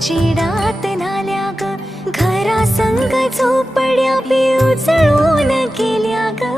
चिडात नाल्या ग, घरा संग झोपड्या बी उजळून गेल्या ग.